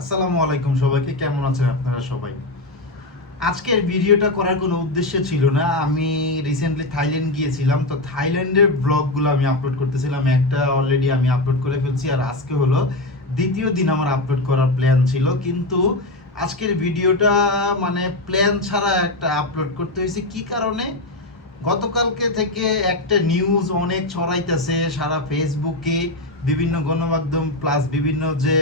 আসসালামু আলাইকুম সবাইকে, কেমন আছেন আপনারা সবাই? আজকের ভিডিওটা করার কোনো উদ্দেশ্য ছিল না। আমি রিসেন্টলি থাইল্যান্ড গিয়েছিলাম, তো থাইল্যান্ডের ব্লগগুলো আমি আপলোড করতেছিলাম। একটা অলরেডি আমি আপলোড করে ফেলছি, আর আজকে হলো দ্বিতীয় দিন আমার আপলোড করার প্ল্যান ছিল, কিন্তু আজকের ভিডিওটা মানে প্ল্যান ছাড়া একটা আপলোড করতে হয়েছে। কি কারণে? গতকালকে থেকে একটা নিউজ অনেক ছড়াইতেছে সারা ফেসবুকে, বিভিন্ন গণমাধ্যম প্লাস বিভিন্ন যে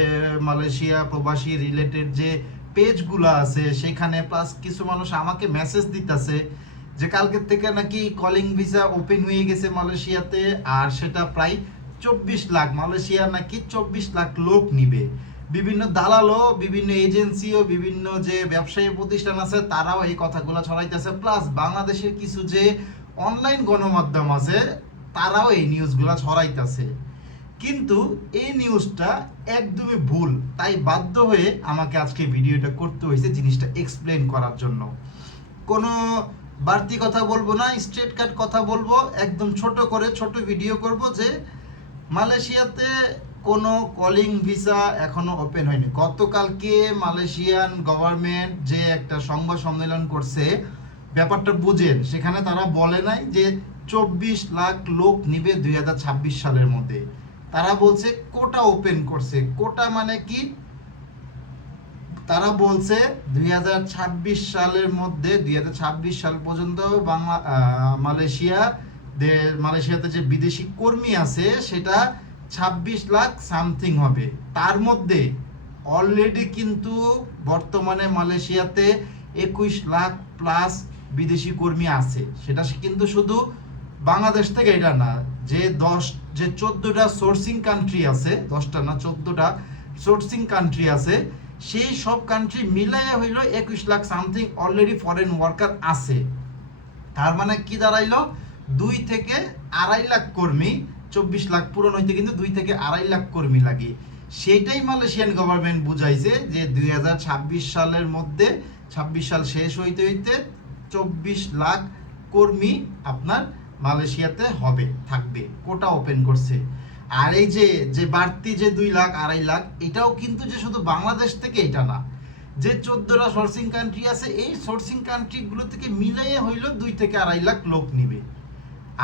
মালয়েশিয়া প্রবাসী রিলেটেড যে পেজগুলো আছে সেখানে, প্লাস কিছু মানুষ আমাকে মেসেজ দিতেছে যে কালকের থেকে নাকি কলিং ভিসা ওপেন হয়ে গেছে মালয়েশিয়াতে, আর সেটা প্রায় 24 লাখ, মালয়েশিয়া নাকি 24 লাখ লোক নিবে। বিভিন্ন দালালও, বিভিন্ন এজেন্সিও, বিভিন্ন যে ব্যবসায়ী প্রতিষ্ঠান আছে তারাও এই কথাগুলো ছড়াইতেছে, প্লাস বাংলাদেশের কিছু যে অনলাইন গণমাধ্যম আছে তারাও এই নিউজগুলো ছড়াইতেছে। কিন্তু এই নিউজটা একদমই ভুল, তাই বাধ্য হয়ে আমাকে আজকে ভিডিওটা করতে হয়েছে জিনিসটা এক্সপ্লেন করার জন্য। কোনো বাড়তি কথা বলবো না, স্ট্রেট কাট কথা বলবো, একদম ছোট করে ছোট ভিডিও করব যে মালয়েশিয়াতে কোনো কলিং ভিসা এখনো ওপেন হয়নি। গতকালকে মালয়েশিয়ান গভর্নমেন্ট যে একটা সংবাদ সম্মেলন করছে, ব্যাপারটা বুঝেন, সেখানে তারা বলে নাই যে 24 লাখ লোক নিবে 2026 সালের মধ্যে। তারা বলছে কোটা ওপেন করছে। কোটা মানে কি? তারা বলছে 2026 সালের মধ্যে 2026 সাল পর্যন্ত মালয়েশিয়াতে যে বিদেশি কর্মী আছে সেটা 26 লাখ সামথিং হবে। তার মধ্যে অলরেডি কিন্তু বর্তমানে মালয়েশিয়াতে 21 লাখ প্লাস বিদেশি কর্মী আছে। সেটা কিন্তু শুধু বাংলাদেশ থেকে এটা না, যে 14টা সোর্সিং কান্ট্রি আছে, 10টা না 14টা সোর্সিং কান্ট্রি আছে, সেই সব কান্ট্রি মিলাইয়া হইল 21 lakh something already foreign worker আছে। তার মানে কি দাঁড়াইলো? 2 থেকে 2.5 লাখ কর্মী, 24 লাখ পূরণ হইতে কিন্তু 2 থেকে 2.5 লাখ কর্মী লাগে। সেটাই মালয়েশিয়ান গভর্নমেন্ট বুঝাইছে যে 2026 সালের মধ্যে, 26 সাল শেষ হইতে হইতে 24 লাখ কর্মী আপনার মালয়েশিয়াতে হবে, থাকবে, কোটা ওপেন করছে। আর এই যে বাড়তি যে 2 লাখ 2.5 লাখ, এটাও কিন্তু যে শুধু বাংলাদেশ থেকে এটা না, যে 14টা সোর্সিং কান্ট্রি আছে এই সোর্সিং কান্ট্রিগুলো থেকে মিলাইয়া হইল 2 থেকে 2.5 লাখ লোক নিবে।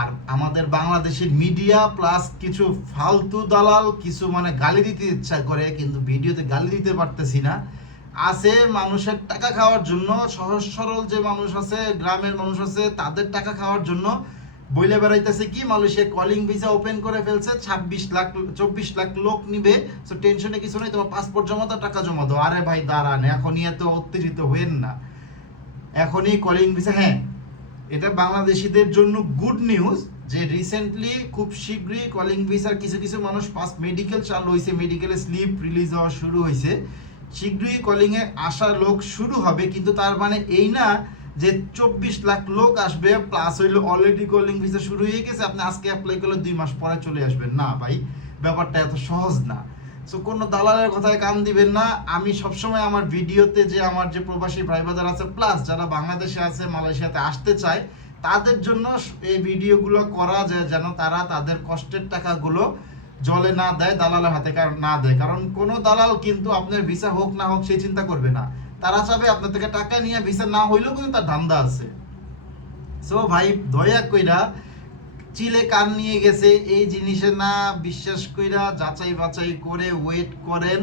আর আমাদের বাংলাদেশের মিডিয়া প্লাস কিছু ফালতু দালাল, কিছু মানে গালি দিতে ইচ্ছা করে কিন্তু ভিডিওতে গালি দিতে পারতেছি না, আছে মানুষের টাকা খাওয়ার জন্য, সহজ সরল যে মানুষ আছে, গ্রামের মানুষ আছে, তাদের টাকা খাওয়ার জন্য বইলে বেড়াইতেছে কি মালয়েশিয়া কলিং ভিসা ওপেন করে ফেলছে, 24 লাখ লোক নিবে, সো টেনশনে কিছু নেই, তোমার পাসপোর্ট জমা দাও, টাকা জমা দাও। আরে ভাই দাঁড়ান, এখনই এত উত্তেজিত হইেন না, এখনই কলিং ভিসা। হ্যাঁ, এটা বাংলাদেশিদের জন্য গুড নিউজ যে রিসেন্টলি খুব শীঘ্রই কলিং ভিসার কিছু কিছু মানুষ ফার্স্ট মেডিকেল চালু হয়েছে, মেডিকেলের স্লিপ রিলিজ হওয়া শুরু হয়েছে, শীঘ্রই কলিং এ আসার লোক শুরু হবে। কিন্তু তার মানে এই না যে 24 লাখ লোক আসবে প্লাস হইলো অলরেডি কলিং ভিসা শুরু হয়ে গেছে, আপনি আজকে অ্যাপ্লাই করলে 2 মাস পরে চলে আসবেন। না ভাই, ব্যাপারটা এত সহজ না। সো কোনো দালালের কথায় কান দিবেন না। আমি সবসময় আমার ভিডিওতে যে আমার যে প্রবাসী ভাই ব্রাদার আছে প্লাস যারা বাংলাদেশে আছে মালয়েশিয়াতে আসতে চায় তাদের জন্য এই ভিডিওগুলো করা যায়, যেন তারা তাদের কষ্টের টাকাগুলো জলে না দেয়, দালালের হাতে না দেয়। কারণ কোনো দালাল কিন্তু আপনার ভিসা হোক না হোক সেই চিন্তা করবে না, তারা চাবে আপনার থেকে টাকা নিয়ে ভিসা না হইলেও কিন্তু তার ধান্দা আছে। সো ভাই দয়া কইরা চিলে কান নিয়ে গেছে এই জিনিসে না বিশ্বাস কইরা যাচাই বাছাই করে ওয়েট করেন।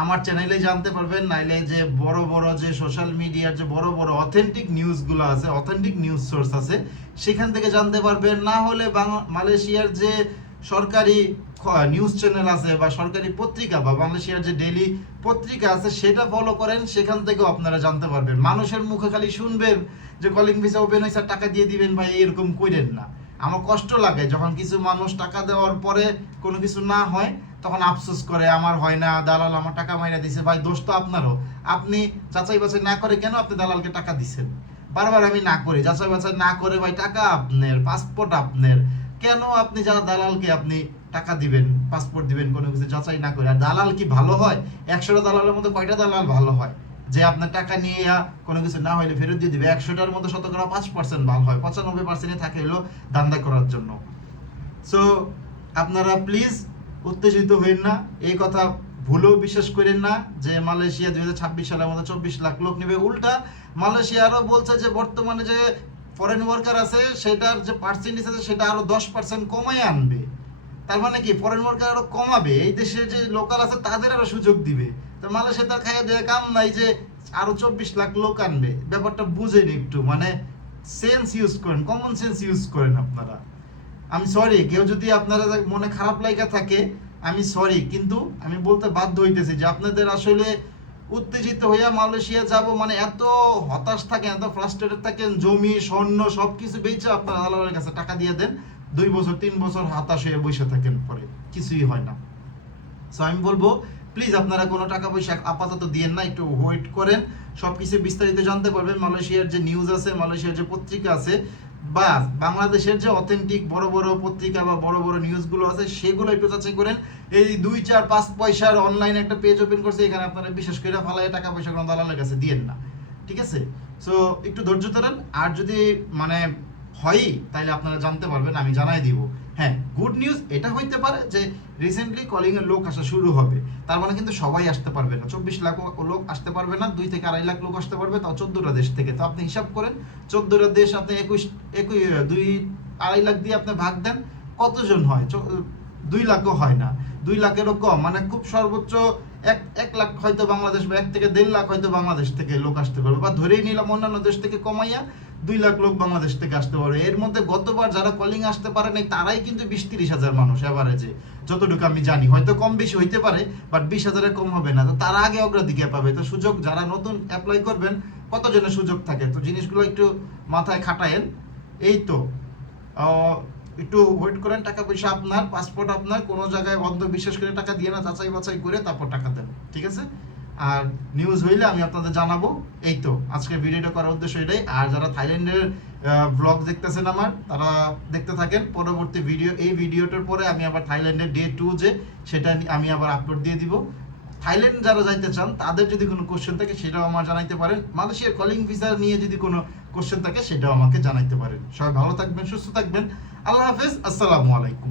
আমার চ্যানেলে জানতে পারবেন, নাইলে যে বড় বড় যে সোশ্যাল মিডিয়ার যে বড় বড় অথেন্টিক নিউজগুলো আছে, অথেন্টিক নিউজ সোর্স আছে, সেখান থেকে জানতে পারবেন। না হলে মালয়েশিয়ার যে সরকারি নিউজ চ্যানেল আছে বা সরকারি পত্রিকা বা মালয়েশিয়ার যে ডেইলি পত্রিকা আছে সেটা ফলো করেন, সেখান থেকেও আপনারা জানতে পারবেন। মানুষের মুখে খালি শুনবেন যে কলিং ভিসা ওপেন হয়েছে টাকা দিয়ে দিবেন, ভাই এরকম কইরেন না। আমার কষ্ট লাগে যখন কিছু মানুষ টাকা দেওয়ার পরে কোনো কিছু না হয়, তখন আফসোস করে আমার হয় না, দালাল আমার টাকা মাইরা দিছে। ভাই দোষ তো আপনারও, আপনি যাচাই বাছাই না করে কেন আপনি দালালকে টাকা দিচ্ছেন? বারবার আমি না করি, যাচাই বাছাই না করে ভাই টাকা আপনার, পাসপোর্ট আপনার, কেন আপনি যারা দালালকে আপনি টাকা দিবেন, পাসপোর্ট দিবেন কোনো কিছু যাচাই না করে? আর দালাল কি ভালো হয়? 100টা দালালের মধ্যে কয়টা দালাল ভালো হয় যে আপনার টাকা নিয়ে কোনো কিছু না হইলে ফেরত দিয়ে দিবে? 100টার মধ্যে শতকরা 5% ভালো হয়, 95% থাকে হলো ধান্দা করার জন্য। সো আপনারা প্লিজ উত্তেজিত হইন না, এই কথা ভুলেও বিশ্বাস করেন না যে মালয়েশিয়া 2026 সালের মধ্যে 24 লাখ লোক নেবে। উল্টা মালয়েশিয়া আরো বলছে যে বর্তমানে যে ফরেন ওয়ার্কার আছে সেটার যে পার্সেন্টেজ আছে সেটা আরো 10% কমায় আনবে। তার মানে কি ফরেন ওয়ার্কার আরো কমাবে, এই দেশের যে লোকাল আছে তাদের আরো সুযোগ দিবে। তো মালয়েশিয়া তার খাইয়ে দেওয়া কাম নাই যে আরো 24 লাখ লোক আনবে। ব্যাপারটা বুঝেন একটু, মানে সেন্স ইউজ করেন, কমন সেন্স ইউজ করেন আপনারা। আমি সরি, কেউ যদি আপনারা মনে খারাপ লাগা থাকে আমি সরি, কিন্তু আমি বলতে বাধ্য হইতেছি যে আপনাদের আসলে উত্তেজিত হইয়া মালয়েশিয়া যাব মানে এত হতাশ থাকেন, এত ফ্রাস্ট্রেটেড থাকেন, জমি স্বর্ণ সবকিছু বেচে আপনারা আল্লাহর কাছে টাকা দিয়ে দেন, 2 বছর 3 বছর হতাশ হয়ে বসে থাকেন, পরে কিছুই হয় না। সো আমি বলবো প্লিজ আপনারা কোনো টাকা পয়সা আপাতত দিয়েন না, একটু ওয়েট করেন, সবকিছু বিস্তারিত জানতে পারবেন। মালয়েশিয়ার যে নিউজ আছে, মালয়েশিয়ার যে পত্রিকা আছে, বা বাংলাদেশের যে অথেন্টিক বড় বড় পত্রিকা বা বড় বড় নিউজগুলো আছে সেগুলো একটু যাচাই করেন। এই 2, 4, 5 পয়সার অনলাইনে একটা পেজ ওপেন করছে, এখানে আপনারা বিশেষ করে ফালায় টাকা পয়সা কোনো দালালের কাছে দিয়েন না, ঠিক আছে? সো একটু ধৈর্য ধরেন, আর যদি মানে হয় তাহলে আপনারা জানতে পারবেন, আমি জানাই দিব। হ্যাঁ, গুড নিউজ এটা হইতে পারে যে রিসেন্টলি কলিং এর লোক আসা শুরু হবে, তার মানে কিন্তু সবাই আসতে পারবে না, 24 লাখ লোক আসতে পারবে না, 2 থেকে 2.5 লাখ লোক আসতে পারবে, তাও 14টা দেশ থেকে। তো আপনি হিসাব করেন 14টা দেশ, আপনি 2.5 লাখ দিয়ে আপনি ভাগ দেন, কতজন হয়? 2 লাখও হয় না, 2 লাখেরও কম, মানে খুব সর্বোচ্চ 1 লাখ হয়তো বাংলাদেশ, বা 1 থেকে 1.5 লাখ হয়তো বাংলাদেশ থেকে লোক আসতে পারবে, বা ধরেই নিলাম অন্যান্য দেশ থেকে কমাইয়া 2 লাখ লোক বাংলাদেশ থেকে আসতে পারবে। এর মধ্যে গতবার যারা কলিং আসতে পারে নাই তারাই কিন্তু 20-30 হাজার মানুষ এভারেজে, যতটুকু আমি জানি, হয়তো কম বেশি হইতে পারে, বাট 20 হাজারের কম হবে না। তো তারা আগে অগ্রাধিকার পাবে। তো সুযোগ যারা নতুন অ্যাপ্লাই করবেন, কতজনের সুযোগ থাকে, তো জিনিসগুলো একটু মাথায় খাটায়েন। এই তো একটু ওয়েট করেন, টাকা পয়সা আপনার, পাসপোর্ট আপনার, কোনো জায়গায় অন্ধ বিশ্বাস করে টাকা দিয়ে না, যাচাই বাছাই করে তারপর টাকা দেন, ঠিক আছে? আর নিউজ হইলে আমি আপনাদের জানাবো। এই তো আজকে ভিডিওটা করার উদ্দেশ্য এটাই। আর যারা থাইল্যান্ডের ব্লগ দেখতেছেন আমার, তারা দেখতে থাকেন পরবর্তী ভিডিও। এই ভিডিওটার পরে আমি আবার থাইল্যান্ডের ডে 2 যে সেটা আমি আবার আপলোড দিয়ে দিব। থাইল্যান্ড যারা যাইতে চান তাদের যদি কোনো কোশ্চেন থাকে সেটাও আমার জানাইতে পারেন। মালয়েশিয়ার কলিং ভিসা নিয়ে যদি কোনো কোশ্চেন থাকে সেটাও আমাকে জানাইতে পারেন। সবাই ভালো থাকবেন, সুস্থ থাকবেন। আল্লাহ হাফেজ, আসসালামু আলাইকুম।